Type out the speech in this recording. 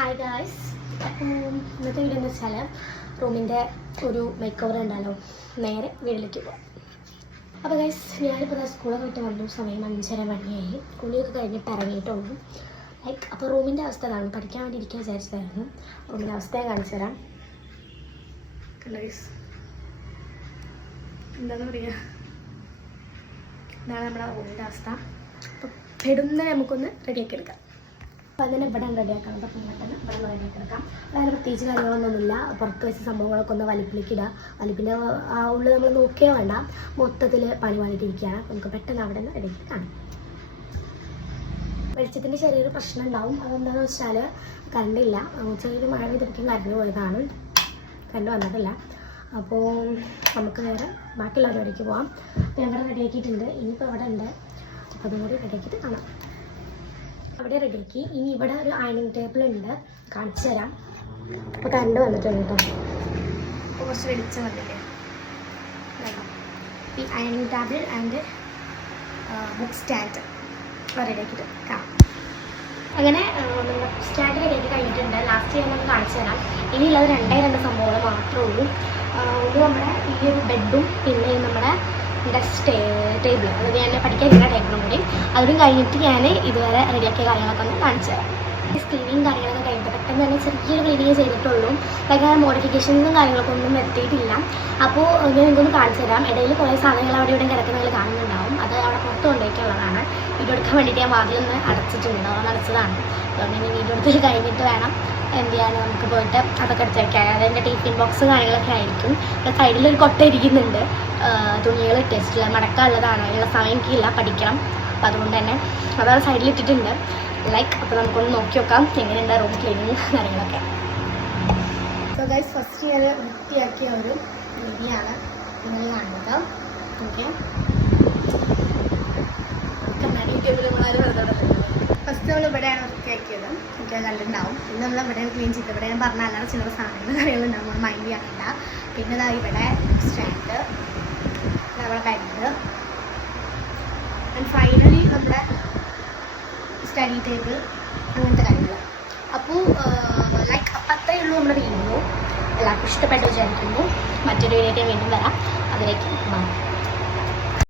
Hi guys. ഇന്നത്തെ video എന്ന് വെച്ചാൽ റൂമിൻ്റെ ഒരു മേക്ക് ഓവർ ഉണ്ടല്ലോ, നേരെ വീട്ടിലേക്ക് പോകാം. അപ്പോൾ ഗൈസ്, ഞാനിപ്പോൾ സ്കൂളൊക്കെ വിട്ട് വന്നു. സമയം 5:30 മണിയായി. കുളിയൊക്കെ കഴിഞ്ഞിട്ട് ഇറങ്ങിയിട്ടുള്ളൂ. അപ്പോൾ റൂമിൻ്റെ അവസ്ഥ അതാണ്. പഠിക്കാൻ വേണ്ടി ഇരിക്കാൻ വിചാരിച്ചതായിരുന്നു. റൂമിൻ്റെ അവസ്ഥയെ കാണിച്ചു തരാം. കണ്ടോ ഗൈസ്, എന്താണെന്ന് പറയുക, ഇതാണ് നമ്മുടെ റൂമിൻ്റെ അവസ്ഥ. അപ്പോൾ പെടുന്ന നമുക്കൊന്ന് റെഡിയാക്കി എടുക്കാം. അപ്പോൾ അതിനെ ഇവിടെ റെഡിയാക്കണം. അപ്പോൾ പെട്ടെന്ന് ഇവിടെ റെഡിയാക്കി എടുക്കാം. വേറെ പ്രത്യേകിച്ച് കാര്യങ്ങളൊന്നുമില്ല. പുറത്ത് വെച്ച സംഭവങ്ങളൊക്കെ ഒന്ന് വലിപ്പിലേക്ക് ഇടുക. വലിപ്പിൻ്റെ ആ ഉള്ളിൽ നമ്മൾ നോക്കിയേ വേണ്ട, മൊത്തത്തിൽ പണി പണിയിട്ടിരിക്കുകയാണ്. നമുക്ക് പെട്ടെന്ന് അവിടെ നിന്ന് റെഡിയാക്കി കാണാം. വെളിച്ചത്തിൻ്റെ ചെറിയൊരു പ്രശ്നം ഉണ്ടാവും. അതെന്താണെന്ന് വെച്ചാൽ കറണ്ടില്ല. ചെറിയൊരു മഴ പെയ്തിരിക്കും കറണ്ട് പോയതാണ്. കറണ്ട് വന്നിട്ടില്ല. അപ്പോൾ നമുക്ക് വേറെ ബാക്കിയുള്ള പരിപാടിക്ക് പോകാം. അപ്പോൾ ഞാൻ ഇവിടെ റെഡിയാക്കിയിട്ടുണ്ട്. ഇനിയിപ്പോൾ ഇവിടെ ഉണ്ട്. അപ്പോൾ അതും കൂടി റെഡിയാക്കിയിട്ട് കാണാം. അവിടെ റെഡിയാക്കി. ഇനി ഇവിടെ ഒരു അയണിങ് ടേബിൾ ഉണ്ട്, കാണിച്ചു തരാം. അപ്പോൾ കറണ്ട് വന്നിട്ടുണ്ട് കേട്ടോ. അപ്പോൾ കുറച്ച് വെളിച്ചം വന്നില്ലേ. ഈ അയണിങ് ടേബിൾ ആൻഡ് ബുക്ക് സ്റ്റാൻഡ് റെഡിയാക്കിയിട്ട് കാണാം. അങ്ങനെ നമ്മുടെ സ്റ്റാൻഡ് റെഡിയാക്കി കഴിഞ്ഞിട്ടുണ്ട്. ലാസ്റ്റ് ഞാൻ നമുക്ക് കാണിച്ചു തരാം. ഇനിയുള്ളത് രണ്ട് സംഭവങ്ങൾ മാത്രമേ ഉള്ളൂ. ഇത് നമ്മുടെ ഈ ഒരു ബെഡും പിന്നെ നമ്മുടെ ടേബിൾ, അതായത് ഞാൻ പഠിക്കാനില്ല ടേബിളും കൂടി, അതും കഴിഞ്ഞിട്ട് ഞാൻ ഇതുവരെ റെഡിയാക്കിയ കാര്യങ്ങളൊക്കെ ഒന്ന് കാണിച്ചു തരാം. ഈ സ്ക്രീനിങ് കാര്യങ്ങളൊക്കെ കഴിഞ്ഞിട്ട് പെട്ടെന്ന് തന്നെ ചെറിയൊരു ക്ലീനിങ് ചെയ്തിട്ടുള്ളൂ. അങ്ങനെ മോഡിഫിക്കേഷൻസും കാര്യങ്ങളൊക്കെ ഒന്നും എത്തിയിട്ടില്ല. അപ്പോൾ ഞാൻ നിങ്ങൾക്കൊന്ന് കാണിച്ചു തരാം. ഇടയിൽ കുറേ സാധനങ്ങൾ അവിടെ ഇവിടെ കിടക്കുന്നതിൽ കാണുന്നുണ്ടാവും. അത് അവിടെ പുറത്ത് കൊണ്ടുപോയിട്ടുള്ളതാണ്. വീഡിയോ എടുക്കാൻ വേണ്ടിയിട്ട് ഞാൻ വാതിലൊന്ന് അടച്ചിട്ടുണ്ട്, അവിടെ അടച്ചതാണ്. അതുകൊണ്ട് ഇനി വീഡിയോ എടുത്ത് കഴിഞ്ഞിട്ട് വേണം എന്ത് ചെയ്യാൻ, നമുക്ക് പോയിട്ട് അതൊക്കെ എടുത്ത് വയ്ക്കാൻ. അതെൻ്റെ ടിഫിൻ ബോക്സ് കാര്യങ്ങളൊക്കെ ആയിരിക്കും. ഇവിടെ സൈഡിലൊരു കൊട്ട ഇരിക്കുന്നുണ്ട്, തുണികൾ ഇട്ടിട്ടുള്ള മടക്കാനുള്ളതാണ്. അതിനുള്ള സമയം എനിക്കില്ല, പഠിക്കണം. അപ്പോൾ അതുകൊണ്ട് തന്നെ അതവിടെ സൈഡിലിട്ടിട്ടുണ്ട്. അപ്പോൾ നമുക്കൊന്ന് നോക്കി നോക്കാം എങ്ങനെയുണ്ട് റൂം ക്ലീനിങ് കാര്യങ്ങളൊക്കെ. സോ ഗൈസ്, ഫസ്റ്റ് ഞാൻ വൃത്തിയാക്കിയ ഒരു രീതിയാണ് നിങ്ങൾ കാണുന്നത്. ഓക്കെ, യൂട്യൂബിൽ നമ്മളാരും വെറുതെ ഫസ്റ്റ് നമ്മൾ ഇവിടെയാണ് വൃത്തിയാക്കിയത്. എനിക്ക് കണ്ടിട്ടുണ്ടാവും. പിന്നെ നമ്മൾ ഇവിടെ ക്ലീൻ ചെയ്ത് ഇവിടെ ഞാൻ പറഞ്ഞ അല്ലാതെ ചില സാധനങ്ങൾ കാര്യങ്ങളുണ്ടാവും, നമ്മൾ മൈൻഡ് ചെയ്യാനില്ല. പിന്നെ ഇതാ ഇവിടെ സ്റ്റാൻഡ്, നമ്മുടെ ബെഡ്, ആൻഡ് ഫൈനലി നമ്മുടെ സ്റ്റഡി ടേബിൾ, അങ്ങനത്തെ കാര്യങ്ങൾ. അപ്പോൾ അപ്പം അത്രയേ ഉള്ളൂ നമ്മുടെ വീഡിയോ. എല്ലാവർക്കും ഇഷ്ടപ്പെട്ടു വിചാരിക്കുന്നു. മറ്റൊരു വീഡിയോ വീണ്ടും വരാം. അതിലേക്ക്